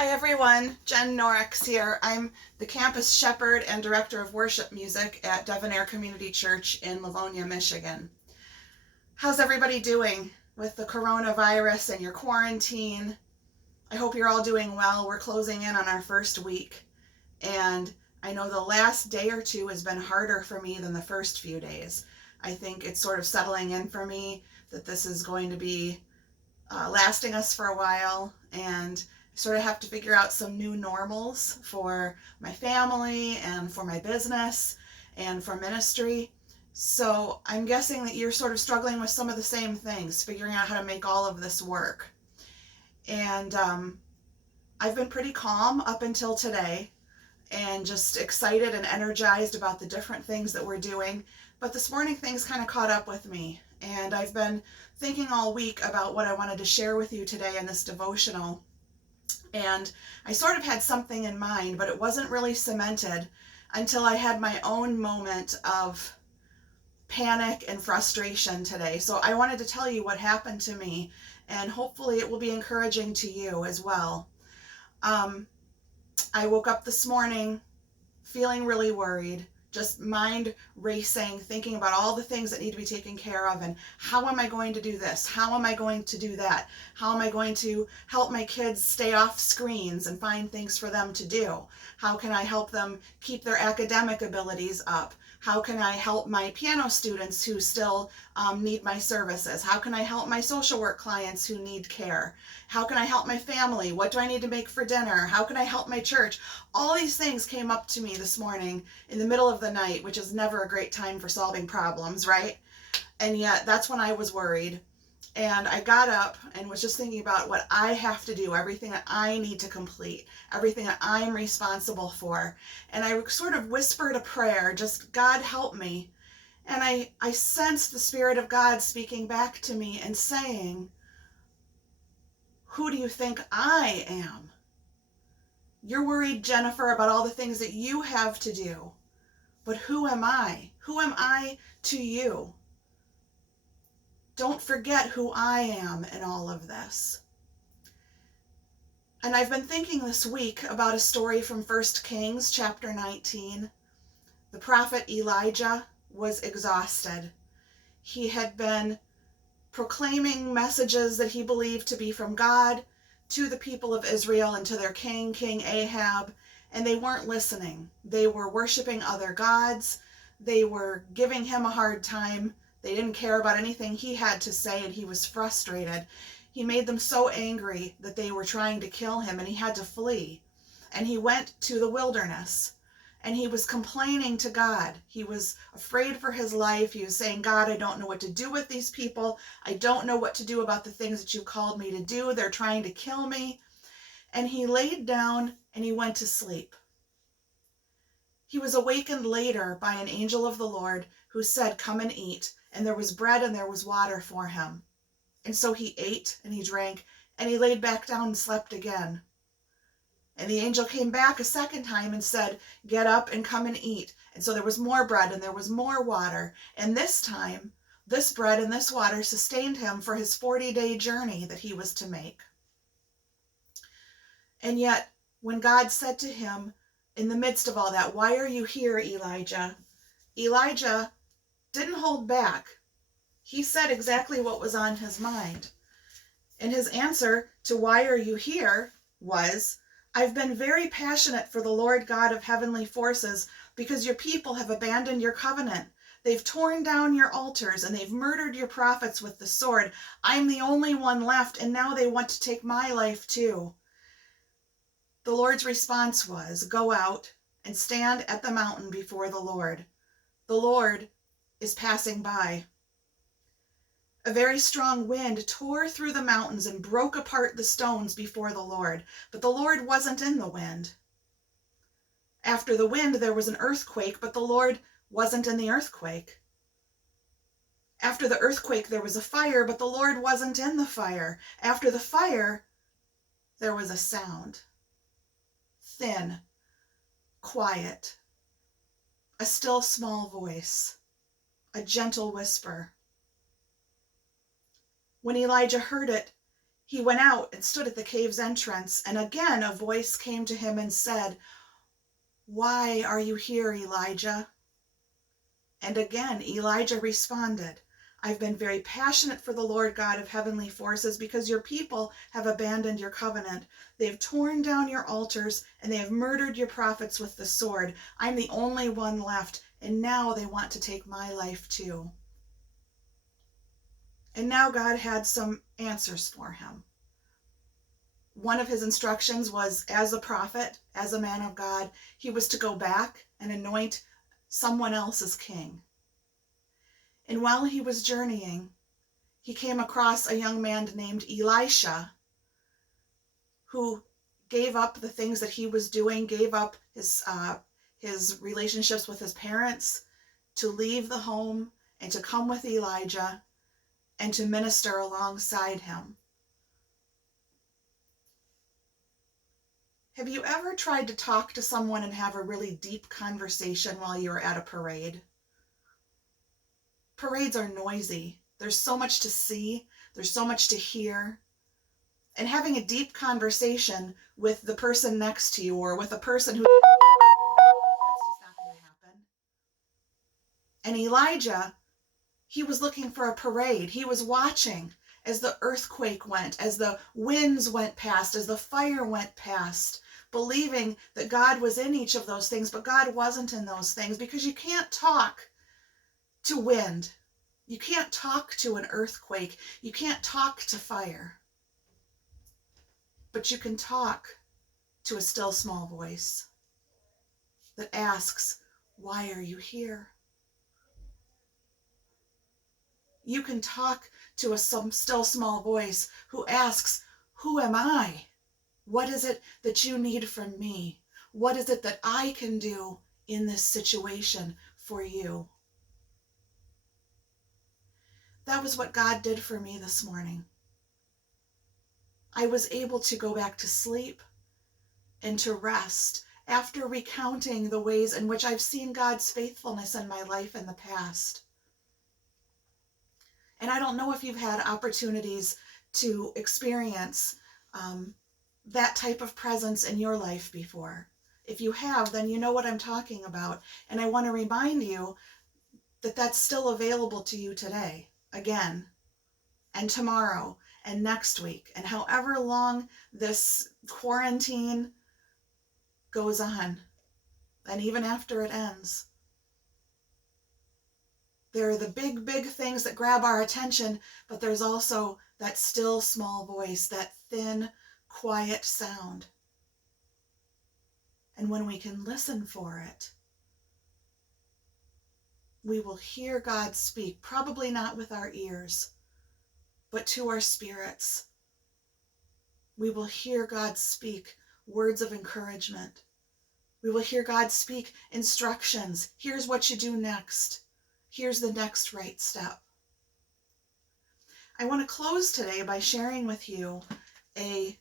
Hi everyone, Jen Norix here. I'm the campus shepherd and director of worship music at Devotional Community Church in Livonia, Michigan. How's everybody doing with the coronavirus and your quarantine? I hope you're all doing well. We're closing in on our first week, and I know the last day or two has been harder for me than the first few days. I think it's sort of settling in for me that this is going to be lasting us for a while, and I sort of have to figure out some new normals for my family and for my business and for ministry. So I'm guessing that you're sort of struggling with some of the same things, figuring out how to make all of this work. And I've been pretty calm up until today and just excited and energized about the different things that we're doing. But this morning things kind of caught up with me, and I've been thinking all week about what I wanted to share with you today in this devotional. And I sort of had something in mind, but it wasn't really cemented until I had my own moment of panic and frustration today. So I wanted to tell you what happened to me, and hopefully it will be encouraging to you as well. I woke up this morning feeling really worried, just mind racing, thinking about all the things that need to be taken care of, and how am I going to do this? How am I going to do that? How am I going to help my kids stay off screens and find things for them to do? How can I help them keep their academic abilities up? How can I help my piano students who still need my services? How can I help my social work clients who need care? How can I help my family? What do I need to make for dinner? How can I help my church? All these things came up to me this morning in the middle of the night, which is never a great time for solving problems, right? And yet that's when I was worried. And I got up and was just thinking about what I have to do, everything that I need to complete, everything that I'm responsible for. And I sort of whispered a prayer, just, God help me. And I sensed the Spirit of God speaking back to me and saying, who do you think I am? You're worried, Jennifer, about all the things that you have to do. But who am I? Who am I to you? Don't forget who I am in all of this. And I've been thinking this week about a story from 1 Kings chapter 19. The prophet Elijah was exhausted. He had been proclaiming messages that he believed to be from God to the people of Israel and to their king, King Ahab, and they weren't listening. They were worshiping other gods. They were giving him a hard time. They didn't care about anything he had to say, and he was frustrated. He made them so angry that they were trying to kill him, and he had to flee. And he went to the wilderness, and he was complaining to God. He was afraid for his life. He was saying, God, I don't know what to do with these people. I don't know what to do about the things that you called me to do. They're trying to kill me. And he laid down and he went to sleep. He was awakened later by an angel of the Lord who said, come and eat. And there was bread and there was water for him. And so he ate and he drank and he laid back down and slept again. And the angel came back a second time and said, get up and come and eat. And so there was more bread and there was more water. And this time, this bread and this water sustained him for his 40-day journey that he was to make. And yet, when God said to him, in the midst of all that, why are you here, Elijah? Elijah didn't hold back. He said exactly what was on his mind. And his answer to why are you here was, I've been very passionate for the Lord God of heavenly forces because your people have abandoned your covenant. They've torn down your altars and they've murdered your prophets with the sword. I'm the only one left, and now they want to take my life too. The Lord's response was, go out and stand at the mountain before the Lord. The Lord is passing by. A very strong wind tore through the mountains and broke apart the stones before the Lord, but the Lord wasn't in the wind. After the wind, there was an earthquake, but the Lord wasn't in the earthquake. After the earthquake, there was a fire, but the Lord wasn't in the fire. After the fire, there was a sound. Thin, quiet, a still small voice, a gentle whisper. When Elijah heard it, He went out and stood at the cave's entrance, and again a voice came to him and said, "Why are you here, Elijah?" And again Elijah responded, "I've been very passionate for the Lord God of heavenly forces because your people have abandoned your covenant. They have torn down your altars and they have murdered your prophets with the sword. I'm the only one left, and now they want to take my life too." And now God had some answers for him. One of his instructions was, as a prophet, as a man of God, he was to go back and anoint someone else as king. And while he was journeying, he came across a young man named Elisha, who gave up the things that he was doing, gave up his relationships with his parents, to leave the home and to come with Elijah and to minister alongside him. Have you ever tried to talk to someone and have a really deep conversation while you're at a parade? Parades are noisy. There's so much to see. There's so much to hear. And having a deep conversation with the person next to you or with a person who... that's just not going to happen. And Elijah, he was looking for a parade. He was watching as the earthquake went, as the winds went past, as the fire went past, believing that God was in each of those things, but God wasn't in those things, because you can't talk to wind. You can't talk to an earthquake. You can't talk to fire. But you can talk to a still small voice that asks, "Why are you here?" You can talk to a still small voice who asks, "Who am I? What is it that you need from me? What is it that I can do in this situation for you?" That was what God did for me this morning. I was able to go back to sleep and to rest after recounting the ways in which I've seen God's faithfulness in my life in the past. And I don't know if you've had opportunities to experience that type of presence in your life before. If you have, then you know what I'm talking about. And I want to remind you that that's still available to you today, again, and tomorrow, and next week, and however long this quarantine goes on, and even after it ends. There are the big, big things that grab our attention, but there's also that still small voice, that thin, quiet sound. And when we can listen for it, we will hear God speak, probably not with our ears, but to our spirits. We will hear God speak words of encouragement. We will hear God speak instructions. Here's what you do next. Here's the next right step. I want to close today by sharing with you a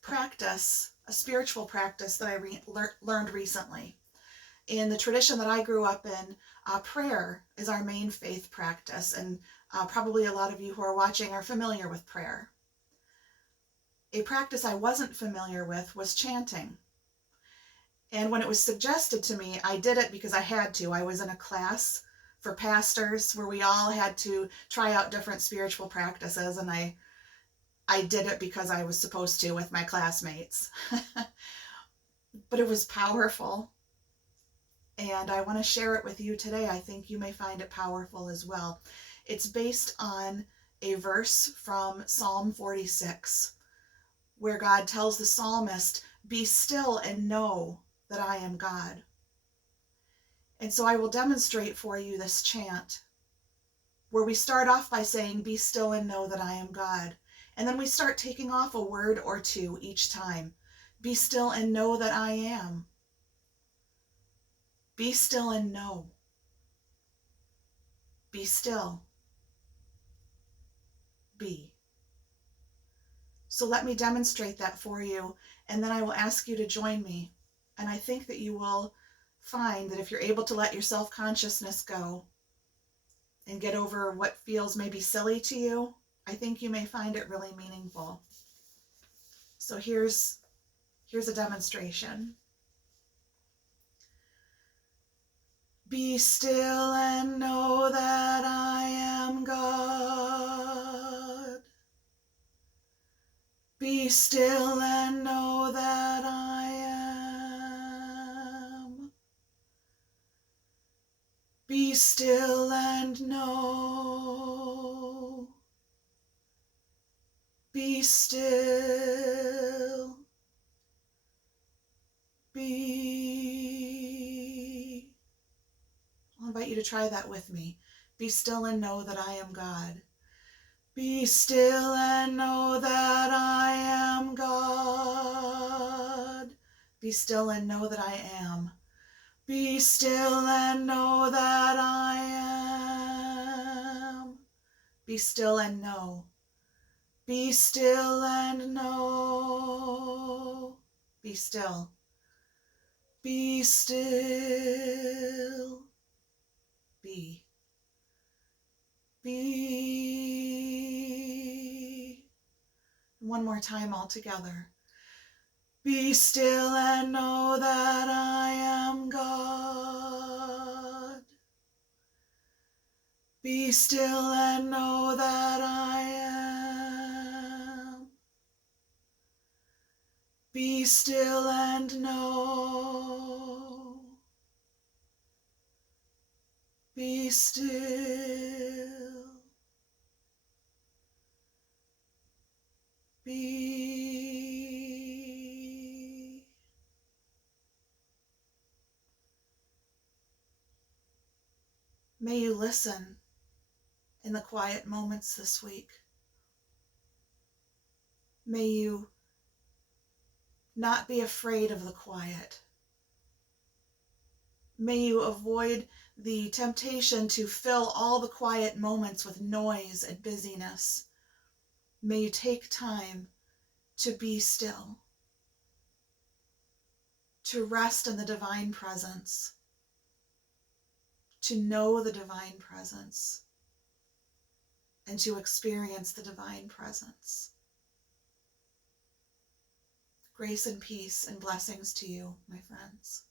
practice, a spiritual practice that I learned recently. In the tradition that I grew up in, prayer is our main faith practice, and probably a lot of you who are watching are familiar with prayer. A practice I wasn't familiar with was chanting. And when it was suggested to me, I did it because I had to. I was in a class for pastors where we all had to try out different spiritual practices, and I did it because I was supposed to with my classmates. But it was powerful, and I want to share it with you today. I think you may find it powerful as well. It's based on a verse from Psalm 46, where God tells the psalmist, "Be still and know that I am God." And so I will demonstrate for you this chant, where we start off by saying, "Be still and know that I am God." And then we start taking off a word or two each time. Be still and know that I am. Be still and know. Be still. Be. So let me demonstrate that for you, and then I will ask you to join me. And I think that you will find that if you're able to let your self-consciousness go and get over what feels maybe silly to you, I think you may find it really meaningful. So here's a demonstration. Be still and know that I am God. Be still and know that I am. Be still and know. Be still. Be. I'll invite you to try that with me. Be still and know that I am God. Be still and know that I am God. Be still and know that I am. Be still and know that I am. Be still and know. Be still and know. Be still. Be still. Be. Be. One more time all together. Be still and know that I am God. Be still and know that I am. Be still and know. Be still. Be. May you listen in the quiet moments this week. May you not be afraid of the quiet. May you avoid the temptation to fill all the quiet moments with noise and busyness. May you take time to be still, to rest in the divine presence, to know the divine presence, and to experience the divine presence. Grace and peace and blessings to you, my friends.